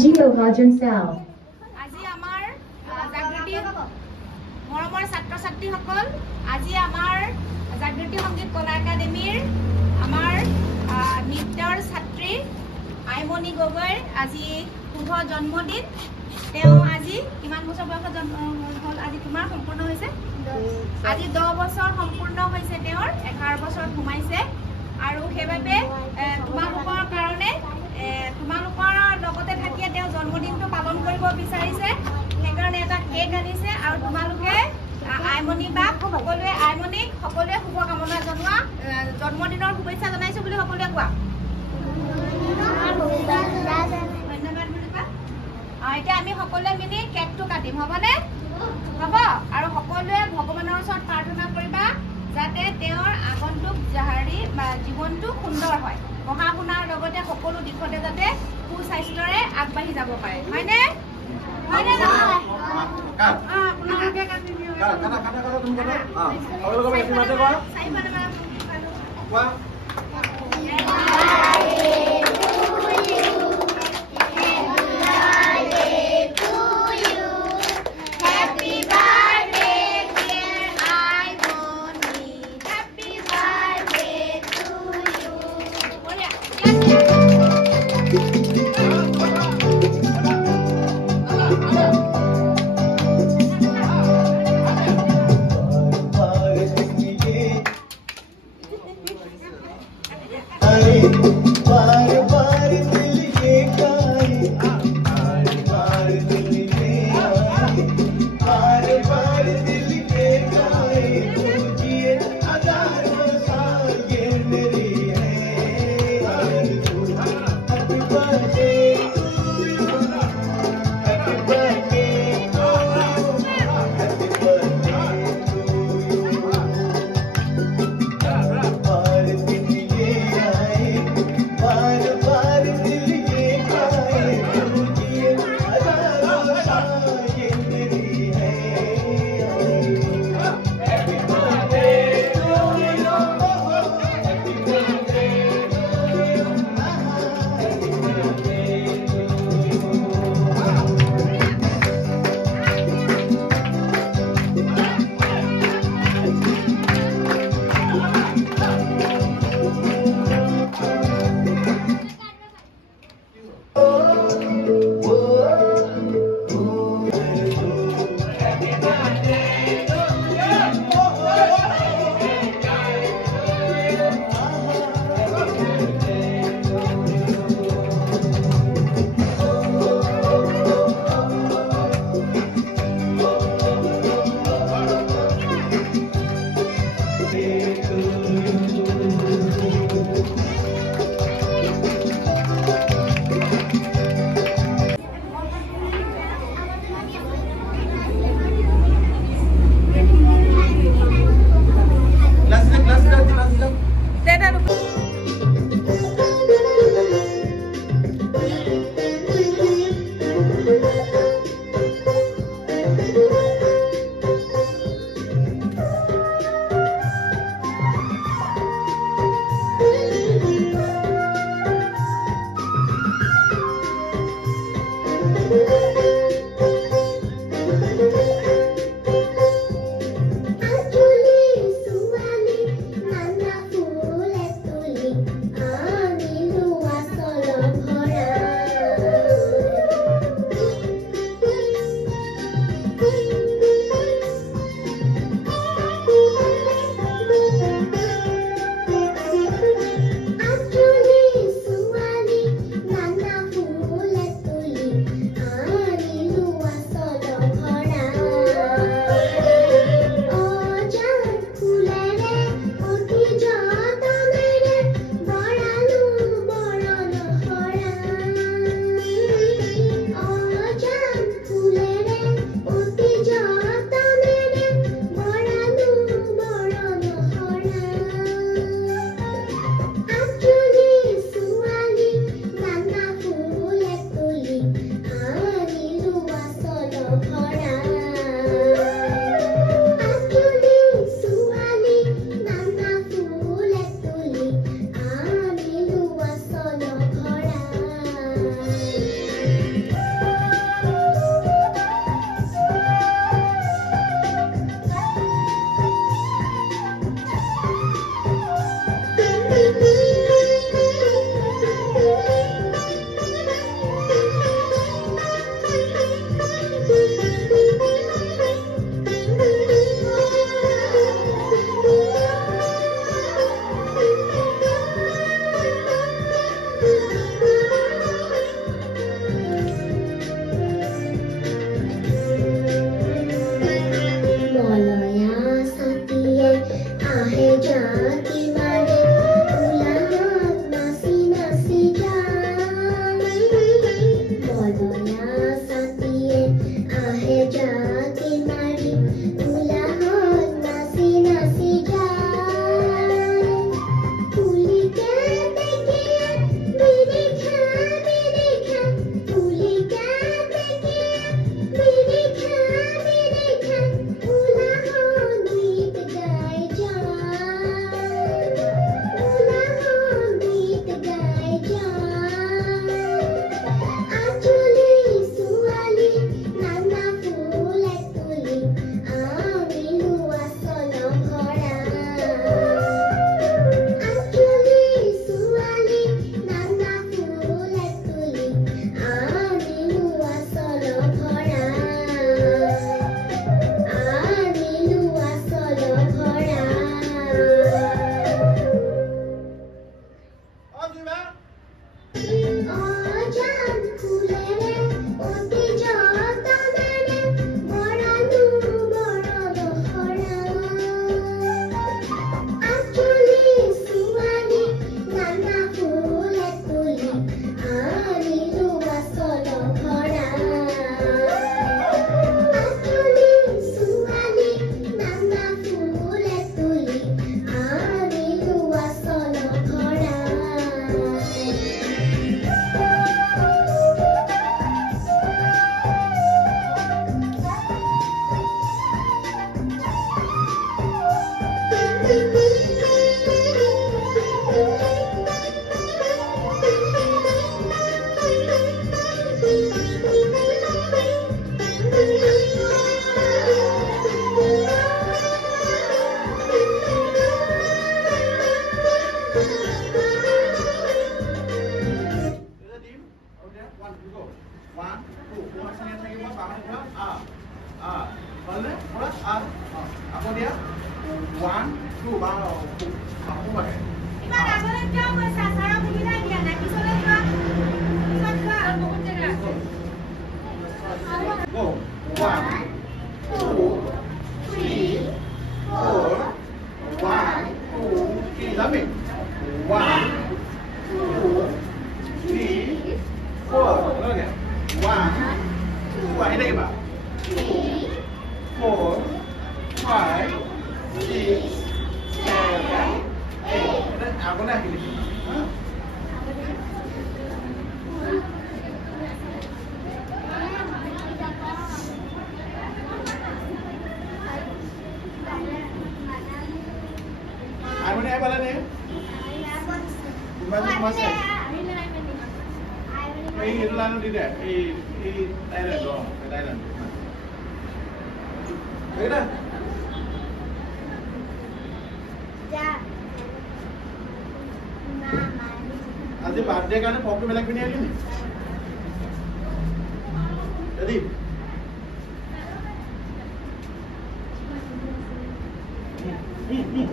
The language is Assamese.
Geo Rajan Sal. আজি আমাৰ জাগৃতি মৰমৰ ছাত্ৰ ছাত্ৰীসকল আজি আমাৰ জাগৃতি সংগীত কলা একাডেমীৰ আমাৰ নৃত্যৰ ছাত্ৰী আইমণি গগৈৰ আজি শুভ জন্মদিন। তেওঁ আজি কিমান বছৰ বয়সত জন্ম হ'ল? আজি তোমাৰ সম্পূৰ্ণ হৈছে আজি 10 বছৰ সম্পূৰ্ণ হৈছে, তেওঁৰ 11 বছৰত সোমাইছে আৰু সেইবাবে তোমালোকৰ কাৰণে তোমালোকৰ লগতে থাকিয়ে তেওঁ জন্মদিনটো পালন কৰিব বিচাৰিছে। সেইকাৰণে এটা কেক আনিছে আৰু তোমালোকে আইমণি বাক আইমণিক সকলোৱে শুভকামনা জনোৱা, জন্মদিনৰ শুভেচ্ছা জনাইছো বুলি সকলোৱে কোৱা। ধন্যবাদ বুলি কোৱা। এতিয়া আমি সকলোৱে মিলি কেকটো কাটিম, হ'বনে? হ'ব। আৰু সকলোৱে ভগৱানৰ ওচৰত প্ৰাৰ্থনা কৰিবা যাতে তেওঁৰ আগন্তুক জীৱনটো সুন্দৰ হয়, পঢ়া শুনাৰ লগতে সকলো দিশতে যাতে সুস্বাস্থ্যৰে আগবাঢ়ি যাব পাৰে, হয়নে? হয়নে নহয়? আপোনালোকে কাটি দিয়ক। go. 1, 2. Puas ni lagi buat bangun puas. Boleh? Puas. Apa dia? 1, 2. Bangun. Aku pakai. Iman aku nak jawab pasal sarang kita dia nak isolasi kan? Iman kan? Bukan jaga. Go. 1, 2, 3, 4. 1, 2, 3. Sampai. 1, 2, 3, 4. Lagi. 1, 2. Ini lagi pak. 2, 4, 5, 6, 7, 8. Aku nak ini. Aku ni apa lagi? Masuk masuk. Ini lalu tidak. Thailand dong, Thailand. Baiklah. Nanti birthday kan kopi melek ini lagi nih. Jadi. Hmm.